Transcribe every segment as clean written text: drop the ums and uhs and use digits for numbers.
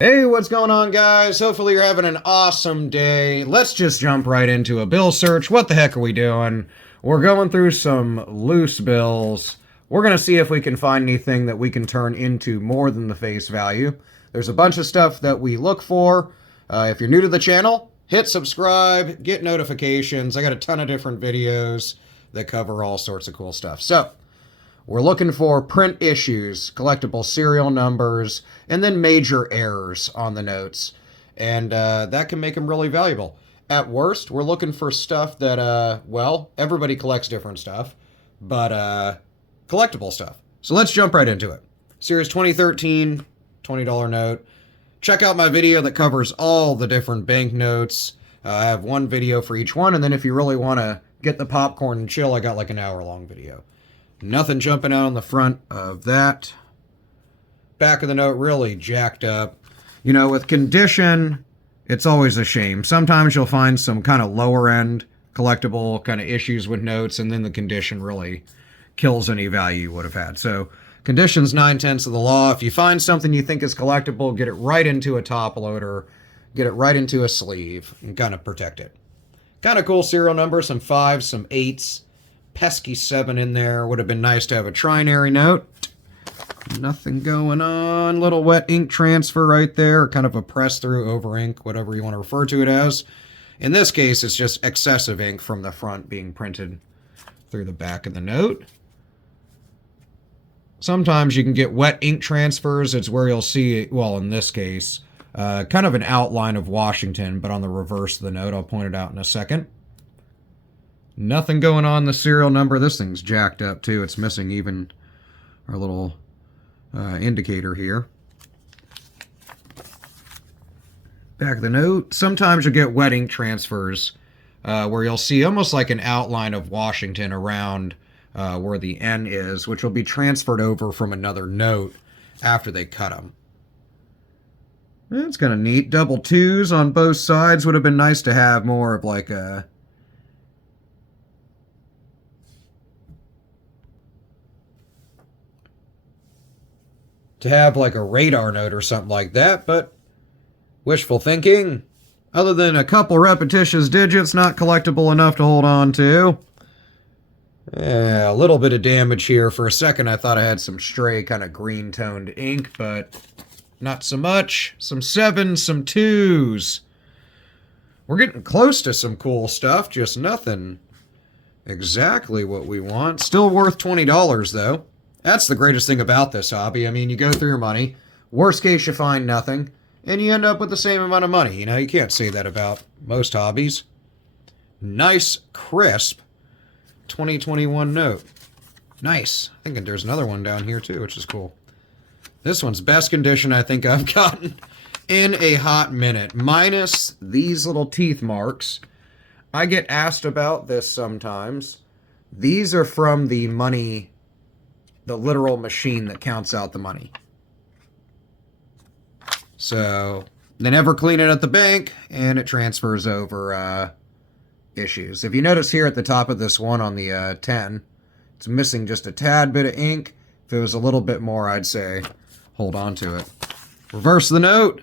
Hey, what's going on, guys? Hopefully you're having an awesome day. Let's just jump right into a bill search. What the heck are we doing? We're going through some loose bills. We're going to see if we can find anything that we can turn into more than the face value. There's a bunch of stuff that we look for. If you're new to the channel, hit subscribe, get notifications. I got a ton of different videos that cover all sorts of cool stuff. So, we're looking for print issues, collectible serial numbers, and then major errors on the notes. And that can make them really valuable. At worst, we're looking for stuff that, well, everybody collects different stuff, but collectible stuff. So let's jump right into it. Series 2013, $20 note. Check out my video that covers all the different banknotes. I have one video for each one, and then if you really want to get the popcorn and chill, I got like an hour-long video. Nothing jumping out on the front of that. Back of the note really jacked up. You know, with condition, it's always a shame. Sometimes you'll find some kind of lower end collectible kind of issues with notes, and then the condition really kills any value you would have had. So condition's 9/10 of the law. If you find something you think is collectible, get it right into a top loader, get it right into a sleeve, and kind of protect it. Kind of cool serial number, some 5s, some 8s. Pesky 7 in there. Would have been nice to have a trinary note. Nothing going on. Little wet ink transfer right there. Kind of a press through over ink, whatever you want to refer to it as. In this case, it's just excessive ink from the front being printed through the back of the note. Sometimes you can get wet ink transfers. It's where you'll see, well, in this case, kind of an outline of Washington, but on the reverse of the note. I'll point it out in a second. Nothing going on the serial number. This thing's jacked up too. It's missing even our little indicator here. Back of the note. Sometimes you'll get wet ink transfers where you'll see almost like an outline of Washington around where the N is, which will be transferred over from another note after they cut them. That's kind of neat. Double 2s on both sides. Would have been nice to have more of like a radar note or something like that, but wishful thinking. Other than a couple repetitious digits, not collectible enough to hold on to. Yeah, a little bit of damage here. For a second, I thought I had some stray kind of green-toned ink, but not so much. Some 7s, some 2s. We're getting close to some cool stuff, just nothing exactly what we want. Still worth $20, though. That's the greatest thing about this hobby. I mean, you go through your money. Worst case, you find nothing. And you end up with the same amount of money. You know, you can't say that about most hobbies. Nice, crisp 2021 note. Nice. I think there's another one down here, too, which is cool. This one's best condition I think I've gotten in a hot minute. Minus these little teeth marks. I get asked about this sometimes. These are from the money, the literal machine that counts out the money. So they never clean it at the bank, and it transfers over issues. If you notice here at the top of this one on the 10, it's missing just a tad bit of ink. If it was a little bit more, I'd say hold on to it. Reverse the note.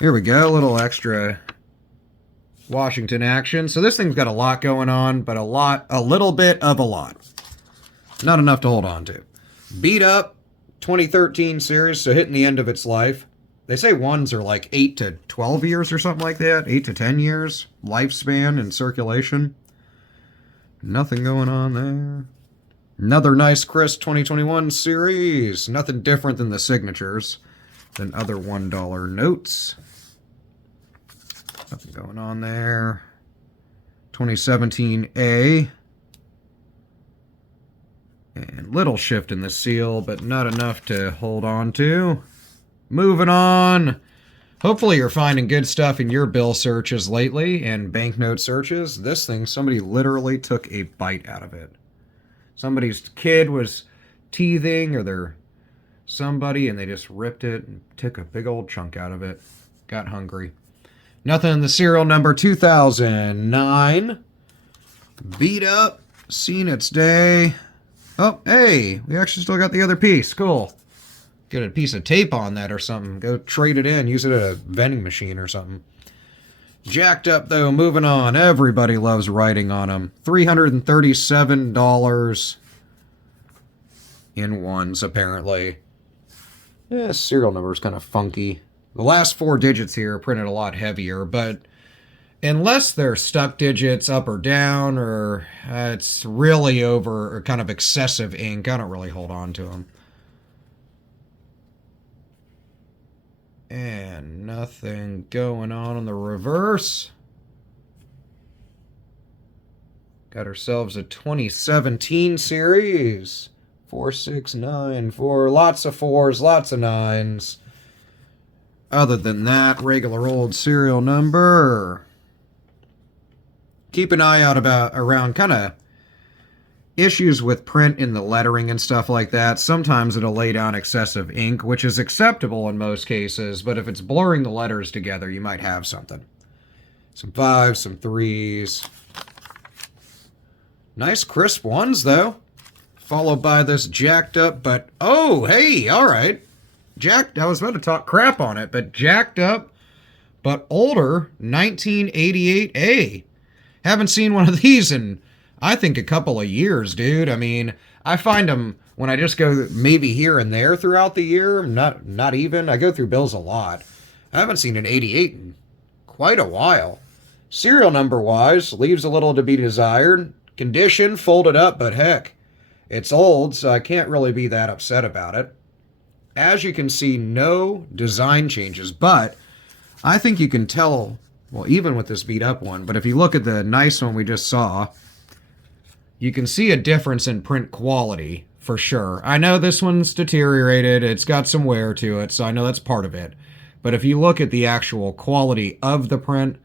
Here we go, a little extra Washington action. So this thing's got a lot going on, but a little bit of a lot. Not enough to hold on to. Beat up 2013 series, so hitting the end of its life. They say ones are like 8 to 12 years or something like that. 8 to 10 years lifespan in circulation. Nothing going on there. Another nice crisp 2021 series. Nothing different than the signatures than other $1 notes. Nothing going on there. 2017 A. And little shift in the seal, but not enough to hold on to. Moving on. Hopefully you're finding good stuff in your bill searches lately and banknote searches. This thing, somebody literally took a bite out of it. Somebody's kid was teething, or they're somebody, and they just ripped it and took a big old chunk out of it. Got hungry. Nothing in the serial number 2009. Beat up. Seen its day. Oh, hey, we actually still got the other piece. Cool. Get a piece of tape on that or something. Go trade it in. Use it at a vending machine or something. Jacked up, though. Moving on. Everybody loves writing on them. $337 in ones, apparently. Yeah, serial number is kind of funky. The last 4 digits here are printed a lot heavier, but unless they're stuck digits up or down, or it's really over, or kind of excessive ink, I don't really hold on to them. And nothing going on the reverse. Got ourselves a 2017 series. 4694. Lots of 4s, lots of 9s. Other than that, regular old serial number. Keep an eye out around kind of issues with print in the lettering and stuff like that. Sometimes it'll lay down excessive ink, which is acceptable in most cases, but if it's blurring the letters together, you might have something. Some 5s, some 3s. Nice crisp ones, though. Followed by this jacked up, but oh, hey, all right. Jacked, I was about to talk crap on it, but jacked up, but older, 1988A. Haven't seen one of these in, I think, a couple of years, dude. I mean, I find them when I just go maybe here and there throughout the year. Not even. I go through bills a lot. I haven't seen an 88 in quite a while. Serial number-wise, leaves a little to be desired. Condition, folded up, but heck, it's old, so I can't really be that upset about it. As you can see, no design changes, but I think you can tell, well, even with this beat up one, but if you look at the nice one we just saw, you can see a difference in print quality, for sure. I know this one's deteriorated, it's got some wear to it, so I know that's part of it. But if you look at the actual quality of the print,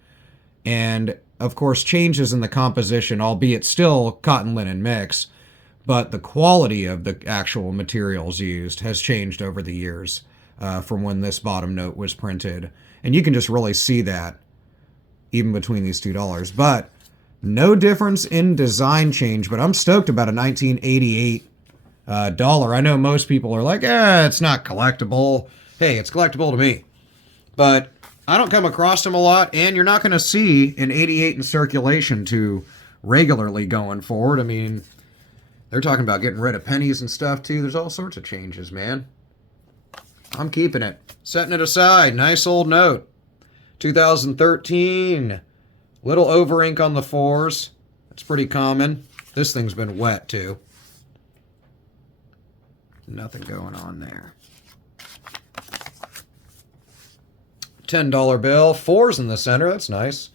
and of course changes in the composition, albeit still cotton linen mix, but the quality of the actual materials used has changed over the years from when this bottom note was printed. And you can just really see that even between these $2. But no difference in design change, but I'm stoked about a 1988 dollar. I know most people are like, it's not collectible. Hey, it's collectible to me. But I don't come across them a lot, and you're not going to see an 88 in circulation too regularly going forward. I mean, they're talking about getting rid of pennies and stuff, too. There's all sorts of changes, man. I'm keeping it. Setting it aside. Nice old note. 2013. Little over ink on the 4s. That's pretty common. This thing's been wet, too. Nothing going on there. $10 bill. 4s in the center. That's nice.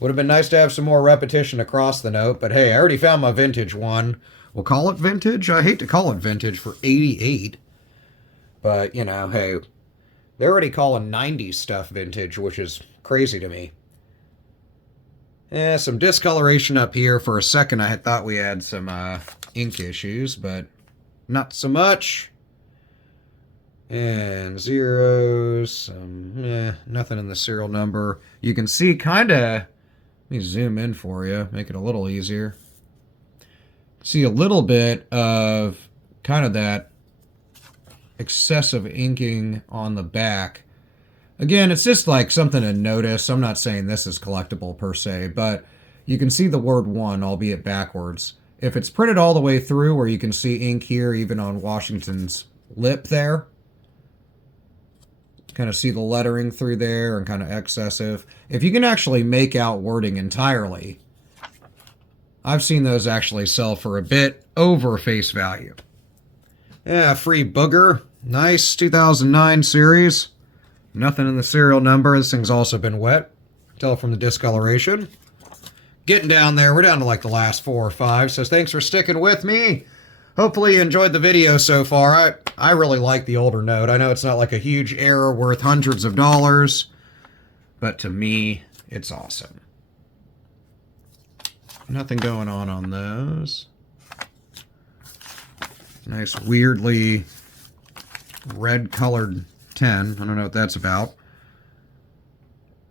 Would have been nice to have some more repetition across the note, but hey, I already found my vintage one. We'll call it vintage. I hate to call it vintage for 88. But, you know, hey, they're already calling 90s stuff vintage, which is crazy to me. Some discoloration up here. For a second, I had thought we had some ink issues, but not so much. And zeros. Nothing in the serial number. You can see kind of... Let me zoom in for you, make it a little easier. See a little bit of kind of that excessive inking on the back. Again, it's just like something to notice. I'm not saying this is collectible per se, but you can see the word 1, albeit backwards. If it's printed all the way through where you can see ink here, even on Washington's lip there, kind of see the lettering through there and kind of excessive. If you can actually make out wording entirely, I've seen those actually sell for a bit over face value. Yeah, free booger. Nice 2009 series. Nothing in the serial number. This thing's also been wet. Tell from the discoloration. Getting down there. We're down to like the last 4 or 5. So thanks for sticking with me. Hopefully you enjoyed the video so far. I really like the older note. I know it's not like a huge error worth hundreds of dollars, but to me, it's awesome. Nothing going on those. Nice, weirdly red-colored 10. I don't know what that's about.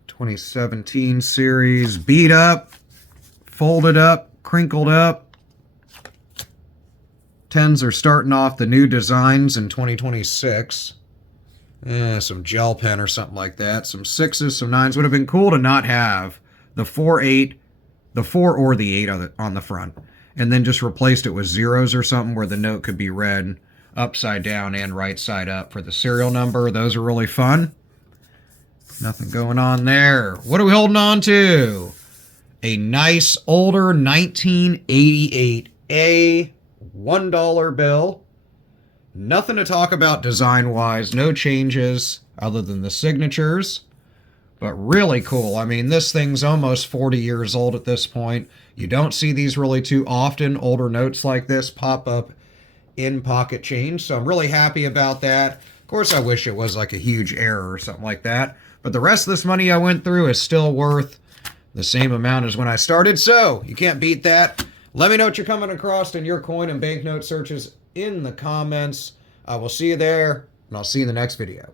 2017 series. Beat up, folded up, crinkled up. 10s are starting off the new designs in 2026. Some gel pen or something like that. Some 6s, some 9s. Would have been cool to not have the 4, 8, the 4 or the 8 on the front. And then just replaced it with zeros or something where the note could be read upside down and right side up for the serial number. Those are really fun. Nothing going on there. What are we holding on to? A nice older 1988 $1 bill. Nothing to talk about design-wise. No changes other than the signatures. But really cool. I mean, this thing's almost 40 years old at this point. You don't see these really too often. Older notes like this pop up in pocket change. So I'm really happy about that. Of course, I wish it was like a huge error or something like that. But the rest of this money I went through is still worth the same amount as when I started. So you can't beat that. Let me know what you're coming across in your coin and banknote searches in the comments. I will see you there, and I'll see you in the next video.